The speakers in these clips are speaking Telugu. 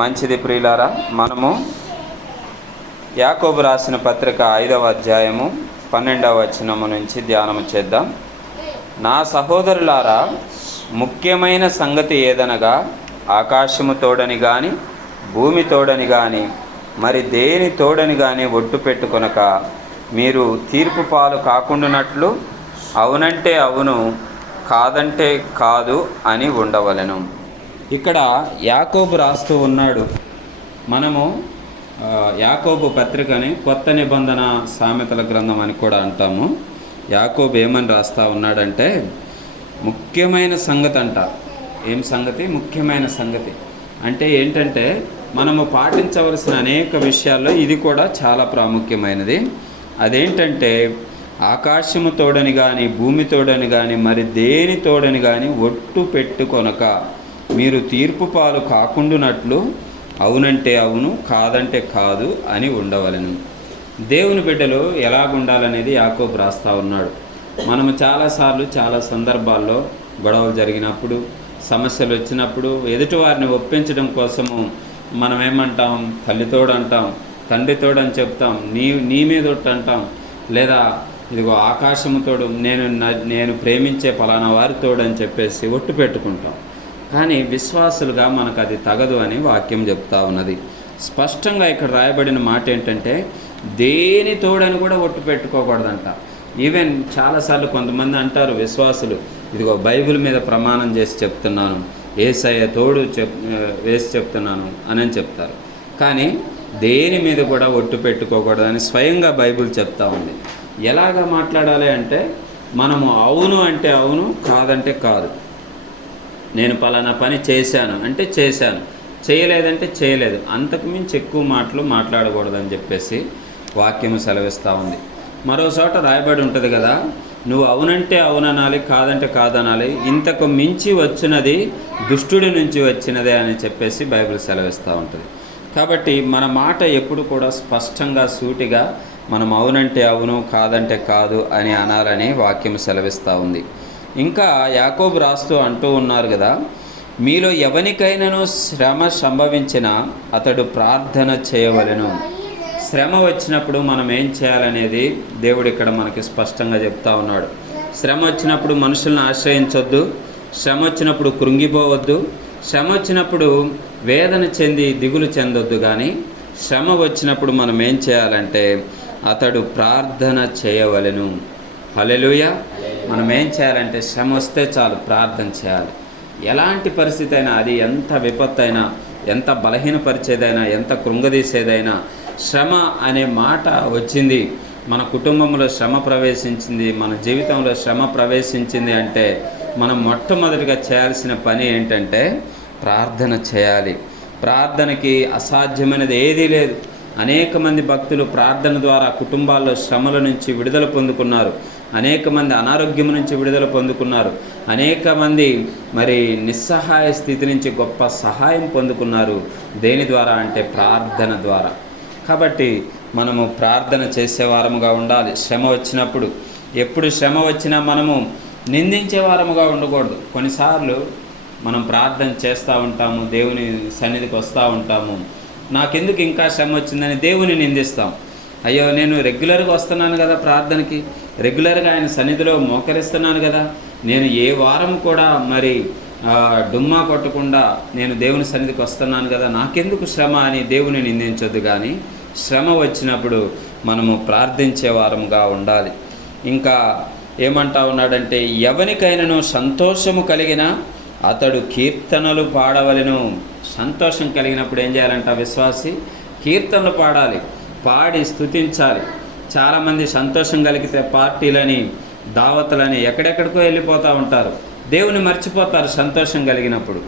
మంచిది ప్రియులారా. మనము యాకోబు రాసిన పత్రిక 5వ అధ్యాయము 12వ వచనము నుంచి ధ్యానము చేద్దాం. నా సహోదరులారా, ముఖ్యమైన సంగతి ఏదనగా ఆకాశము తోడని గాని భూమి తోడని గాని మరి దేని తోడని గాని ఒట్టు పెట్టుకొనక మీరు తీర్పు పాలు కాకుండానట్లు అవునంటే అవును, కాదంటే కాదు అని ఉండవలెను. ఇక్కడ యాకోబు రాస్తూ ఉన్నాడు. మనము యాకోబు పత్రికని కొత్త నిబంధన సామెతల గ్రంథం అని కూడా అంటాము. యాకోబు ఏమని రాస్తూ ఉన్నాడంటే, ముఖ్యమైన సంగతి అంట. ఏం సంగతి? ముఖ్యమైన సంగతి అంటే ఏంటంటే, మనము పాటించవలసిన అనేక విషయాల్లో ఇది కూడా చాలా ప్రాముఖ్యమైనది. అదేంటంటే, ఆకాశము తోడని కానీ భూమి తోడని కానీ మరి దేని తోడని కానీ ఒట్టు పెట్టుకొనక మీరు తీర్పు పాలు కాకుండానట్లు అవునంటే అవును, కాదంటే కాదు అని ఉండవలెను. దేవుని బిడ్డలు ఎలాగుండాలనేది యాకోబు రాస్తూ ఉన్నాడు. మనము చాలాసార్లు చాలా సందర్భాల్లో గొడవలు జరిగినప్పుడు, సమస్యలు వచ్చినప్పుడు ఎదుటివారిని ఒప్పించడం కోసము మనం ఏమంటాం? తల్లితోడు అంటాం, తండ్రితోడు అని చెప్తాం, నీ మీదొట్టు అంటాం, లేదా ఇదిగో ఆకాశముతోడు, నేను ప్రేమించే పలానా వారితోడు అని చెప్పేసి ఒట్టు పెట్టుకుంటాం. కానీ విశ్వాసులుగా మనకు అది తగదు అని వాక్యం చెప్తా ఉన్నది. స్పష్టంగా ఇక్కడ రాయబడిన మాట ఏంటంటే, దేని తోడని కూడా ఒట్టు పెట్టుకోకూడదంట. ఈవెన్ చాలాసార్లు కొంతమంది అంటారు విశ్వాసులు, ఇదిగో బైబిల్ మీద ప్రమాణం చేసి చెప్తున్నాను, యేసయ్య తోడు వేసి చెప్తున్నాను అని చెప్తారు. కానీ దేని మీద కూడా ఒట్టు పెట్టుకోకూడదని స్వయంగా బైబిల్ చెప్తా ఉంది. ఎలాగా మాట్లాడాలి అంటే, మనము అవును అంటే అవును, కాదంటే కాదు. నేను పలానా పని చేశాను అంటే చేశాను, చేయలేదంటే చేయలేదు, అంతకు మించి ఎక్కువ మాటలు మాట్లాడకూడదని చెప్పేసి వాక్యము సెలవిస్తూ ఉంది. మరో చోట రాయబడి ఉంటుంది కదా, నువ్వు అవునంటే అవుననాలి, కాదంటే కాదనాలి, ఇంతకు మించి వచ్చినది దుష్టుడి నుంచి వచ్చినదే అని చెప్పేసి బైబిల్ సెలవిస్తూ ఉంటుంది. కాబట్టి మన మాట ఎప్పుడు కూడా స్పష్టంగా సూటిగా మనం అవునంటే అవును, కాదంటే కాదు అని అనాలని వాక్యం సెలవిస్తూ ఉంది. ఇంకా యాకోబు రాస్తూ అంటూ ఉన్నారు కదా, మీలో ఎవరికైనాను శ్రమ సంభవించినా అతడు ప్రార్థన చేయవలెను. శ్రమ వచ్చినప్పుడు మనం ఏం చేయాలనేది దేవుడు ఇక్కడ మనకి స్పష్టంగా చెప్తా ఉన్నాడు. శ్రమ వచ్చినప్పుడు మనుషులను ఆశ్రయించొద్దు, శ్రమ వచ్చినప్పుడు కృంగిపోవద్దు, శ్రమ వచ్చినప్పుడు వేదన చెంది దిగులు చెందొద్దు. కానీ శ్రమ వచ్చినప్పుడు మనం ఏం చేయాలంటే అతడు ప్రార్థన చేయవలెను. హల్లెలూయా. మనం ఏం చేయాలంటే శ్రమ వస్తే చాలు ప్రార్థన చేయాలి. ఎలాంటి పరిస్థితి అయినా, అది ఎంత విపత్తు అయినా, ఎంత బలహీనపరిచేదైనా, ఎంత కృంగదీసేదైనా, శ్రమ అనే మాట వచ్చింది, మన కుటుంబంలో శ్రమ ప్రవేశించింది, మన జీవితంలో శ్రమ ప్రవేశించింది అంటే మనం మొట్టమొదటిగా చేయాల్సిన పని ఏంటంటే ప్రార్థన చేయాలి. ప్రార్థనకి అసాధ్యమైనది ఏదీ లేదు. అనేక మంది భక్తులు ప్రార్థన ద్వారా కుటుంబాల్లో శ్రమల నుంచి విడుదల పొందుకున్నారు. అనేక మంది అనారోగ్యం నుంచి విడుదల పొందుకున్నారు. అనేక మంది మరి నిస్సహాయ స్థితి నుంచి గొప్ప సహాయం పొందుకున్నారు. దేని ద్వారా అంటే ప్రార్థన ద్వారా. కాబట్టి మనము ప్రార్థన చేసేవారముగా ఉండాలి. శ్రమ వచ్చినప్పుడు, ఎప్పుడు శ్రమ వచ్చినా మనము నిందించే వారముగా ఉండకూడదు. కొన్నిసార్లు మనం ప్రార్థన చేస్తూ ఉంటాము, దేవుని సన్నిధికి వస్తూ ఉంటాము, నాకెందుకు ఇంకా శ్రమ వచ్చిందని దేవుని నిందిస్తాం. అయ్యో, నేను రెగ్యులర్గా వస్తున్నాను కదా ప్రార్థనకి, రెగ్యులర్గా ఆయన సన్నిధిలో మోకరిస్తున్నాను కదా, నేను ఏ వారం కూడా మరి డుమ్మా కొట్టకుండా నేను దేవుని సన్నిధికి వస్తున్నాను కదా, నాకెందుకు శ్రమ అని దేవుని నిందించొద్దు. కానీ శ్రమ వచ్చినప్పుడు మనము ప్రార్థించే వారంగా ఉండాలి. ఇంకా ఏమంటా ఉన్నాడంటే, ఎవరికైనాను సంతోషము కలిగిన అతడు కీర్తనలు పాడవలెను. సంతోషం కలిగినప్పుడు ఏం చేయాలంట? విశ్వాసి కీర్తనలు పాడాలి, పాడి స్తుతించాలి. చాలామంది సంతోషం కలిగితే పార్టీలని, దావతులని ఎక్కడెక్కడికో వెళ్ళిపోతూ ఉంటారు, దేవుని మర్చిపోతారు. సంతోషం కలిగినప్పుడు,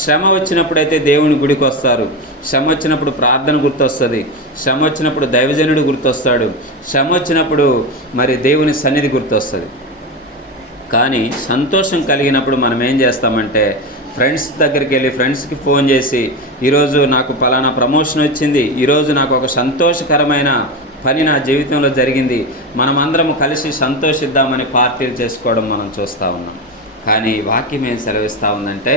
శ్రమ వచ్చినప్పుడైతే దేవుని గుడికి వస్తారు, శ్రమ వచ్చినప్పుడు ప్రార్థన గుర్తొస్తుంది, శ్రమ వచ్చినప్పుడు దైవజనుడు గుర్తొస్తాడు, శ్రమ వచ్చినప్పుడు మరి దేవుని సన్నిధి గుర్తొస్తుంది. కానీ సంతోషం కలిగినప్పుడు మనం ఏం చేస్తామంటే ఫ్రెండ్స్ దగ్గరికి వెళ్ళి ఫ్రెండ్స్కి ఫోన్ చేసి, ఈరోజు నాకు పలానా ప్రమోషన్ వచ్చింది, ఈరోజు నాకు ఒక సంతోషకరమైన పని నా జీవితంలో జరిగింది, మనమందరం కలిసి సంతోషిద్దామని పార్టీలు చేసుకోవడం మనం చూస్తూ ఉన్నాం. కానీ వాక్యం ఏం సెలవిస్తూ ఉందంటే,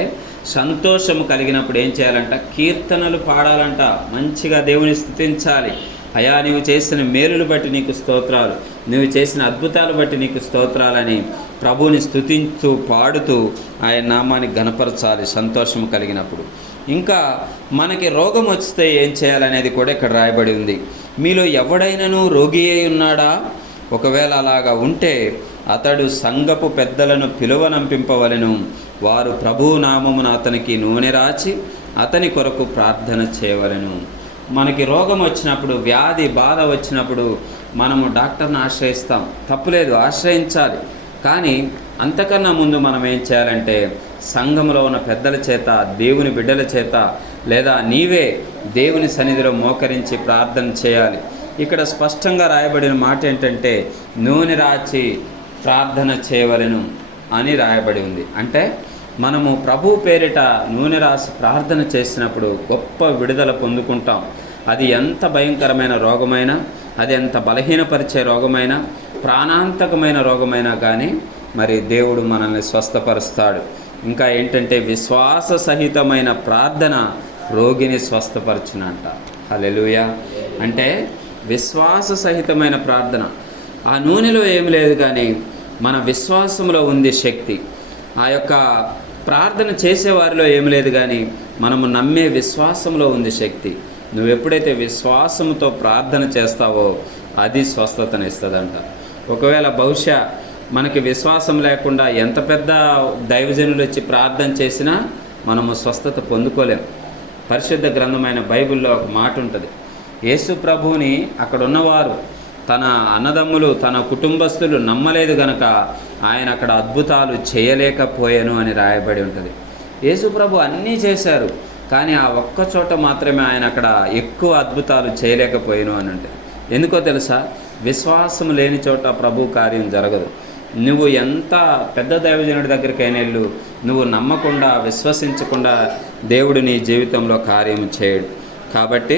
సంతోషము కలిగినప్పుడు ఏం చేయాలంట? కీర్తనలు పాడాలంట, మంచిగా దేవుని స్తుతించాలి. అయా, నీవు చేసిన మేలులు బట్టి నీకు స్తోత్రాలు, నువ్వు చేసిన అద్భుతాలు బట్టి నీకు స్తోత్రాలని ప్రభువుని స్తుతించు పాడుతూ ఆయన నామాన్ని ఘనపరచాలి సంతోషము కలిగినప్పుడు. ఇంకా మనకి రోగం వస్తే ఏం చేయాలనేది కూడా ఇక్కడ రాయబడి ఉంది. మీలో ఎవడైనాను రోగి అయి ఉన్నాడా? ఒకవేళ అలాగా ఉంటే అతడు సంఘపు పెద్దలను పిలువనంపింపవలెను. వారు ప్రభువు నామమున అతనికి నూనె రాచి అతని కొరకు ప్రార్థన చేయవలెను. మనకి రోగం వచ్చినప్పుడు, వ్యాధి బాధ వచ్చినప్పుడు మనము డాక్టర్ని ఆశ్రయిస్తాం, తప్పులేదు, ఆశ్రయించాలి. కానీ అంతకన్నా ముందు మనం ఏం చేయాలంటే సంఘంలో ఉన్న పెద్దల చేత, దేవుని బిడ్డల చేత, లేదా నీవే దేవుని సన్నిధిలో మోకరించి ప్రార్థన చేయాలి. ఇక్కడ స్పష్టంగా రాయబడిన మాట ఏంటంటే నూనె రాచి ప్రార్థన చేయవలెను అని రాయబడి ఉంది. అంటే మనము ప్రభు పేరిట నూనె రాసి ప్రార్థన చేసినప్పుడు గొప్ప విడుదల పొందుకుంటాం. అది ఎంత భయంకరమైన రోగమైనా, అది ఎంత బలహీనపరిచే రోగమైనా, ప్రాణాంతకమైన రోగమైనా కానీ మరి దేవుడు మనల్ని స్వస్థపరుస్తాడు. ఇంకా ఏంటంటే విశ్వాస సహితమైన ప్రార్థన రోగిని స్వస్థపరచునంట. హల్లెలూయా. అంటే విశ్వాస సహితమైన ప్రార్థన, ఆ నూనెలో ఏమి లేదు కానీ మన విశ్వాసంలో ఉంది శక్తి. ఆ యొక్క ప్రార్థన చేసేవారిలో ఏమి లేదు కానీ మనము నమ్మే విశ్వాసంలో ఉంది శక్తి. నువ్వు ఎప్పుడైతే విశ్వాసంతో ప్రార్థన చేస్తావో అది స్వస్థతనిస్తుందంట. ఒకవేళ బహుశా మనకి విశ్వాసం లేకుండా ఎంత పెద్ద దైవజనులు వచ్చి ప్రార్థన చేసినా మనము స్వస్థత పొందుకోలేం. పరిశుద్ధ గ్రంథమైన బైబిల్లో ఒక మాట ఉంటుంది, యేసు ప్రభువుని అక్కడ ఉన్నవారు, తన అన్నదమ్ములు, తన కుటుంబస్తులు నమ్మలేదు గనక ఆయన అక్కడ అద్భుతాలు చేయలేకపోయాను అని రాయబడి ఉంటుంది. యేసు ప్రభు అన్నీ చేశారు, కానీ ఆ ఒక్క చోట మాత్రమే ఆయన అక్కడ ఎక్కువ అద్భుతాలు చేయలేకపోయాను అని అంటే. ఎందుకో తెలుసా? విశ్వాసం లేని చోట ప్రభు కార్యం జరగదు. నువ్వు ఎంత పెద్ద దైవజనుడి దగ్గరికైనా వెళ్ళు, నువ్వు నమ్మకుండా, విశ్వసించకుండా దేవుడు నీ జీవితంలో కార్యం చేయడు. కాబట్టి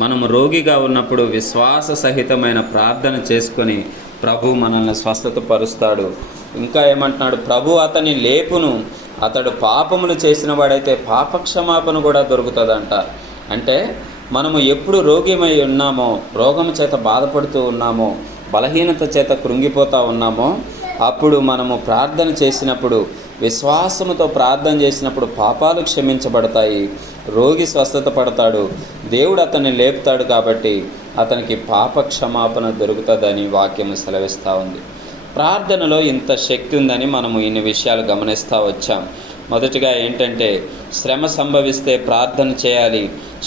మనము రోగిగా ఉన్నప్పుడు విశ్వాస సహితమైన ప్రార్థన చేసుకొని ప్రభు మనల్ని స్వస్థత పరుస్తాడు. ఇంకా ఏమంటున్నాడు? ప్రభు అతని లేపును, అతడు పాపములు చేసిన వాడైతే పాపక్షమాపణ కూడా దొరుకుతుందంట. అంటే మనము ఎప్పుడు రోగిమై ఉన్నామో, రోగం చేత బాధపడుతూ ఉన్నామో, బలహీనత చేత కృంగిపోతూ ఉన్నామో, అప్పుడు మనము ప్రార్థన చేసినప్పుడు, విశ్వాసముతో ప్రార్థన చేసినప్పుడు పాపాలు క్షమించబడతాయి, రోగి స్వస్థత పడతాడు, దేవుడు అతన్ని లేపుతాడు. కాబట్టి అతనికి పాప క్షమాపణ దొరుకుతుందని వాక్యం సెలవిస్తూ ఉంది. ప్రార్థనలో ఇంత శక్తి ఉందని మనము ఇన్ని విషయాలు గమనిస్తూ వచ్చాం. మొదటిగా ఏంటంటే శ్రమ సంభవిస్తే ప్రార్థన చేయాలి,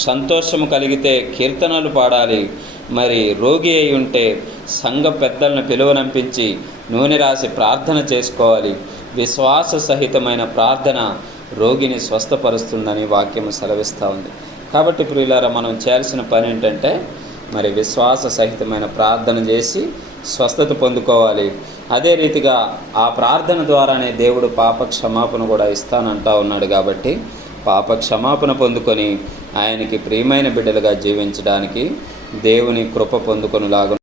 సంతోషము కలిగితే కీర్తనలు పాడాలి, మరి రోగి అయి ఉంటే సంఘ పెద్దలను పిలువనంపించి నూనె రాసి ప్రార్థన చేసుకోవాలి. విశ్వాస సహితమైన ప్రార్థన రోగిని స్వస్థపరుస్తుందని వాక్యం సెలవిస్తూ ఉంది. కాబట్టి ప్రియులారా, మనం చేయాల్సిన పని ఏంటంటే మరి విశ్వాస సహితమైన ప్రార్థన చేసి స్వస్థత పొందుకోవాలి. అదే రీతిగా ఆ ప్రార్థన ద్వారానే దేవుడు పాప క్షమాపణ కూడా ఇస్తానంటా ఉన్నాడు. కాబట్టి పాప క్షమాపణ పొందుకొని ఆయనకి ప్రియమైన బిడ్డలుగా జీవించడానికి దేవుని కృప పొందుకొనులాగా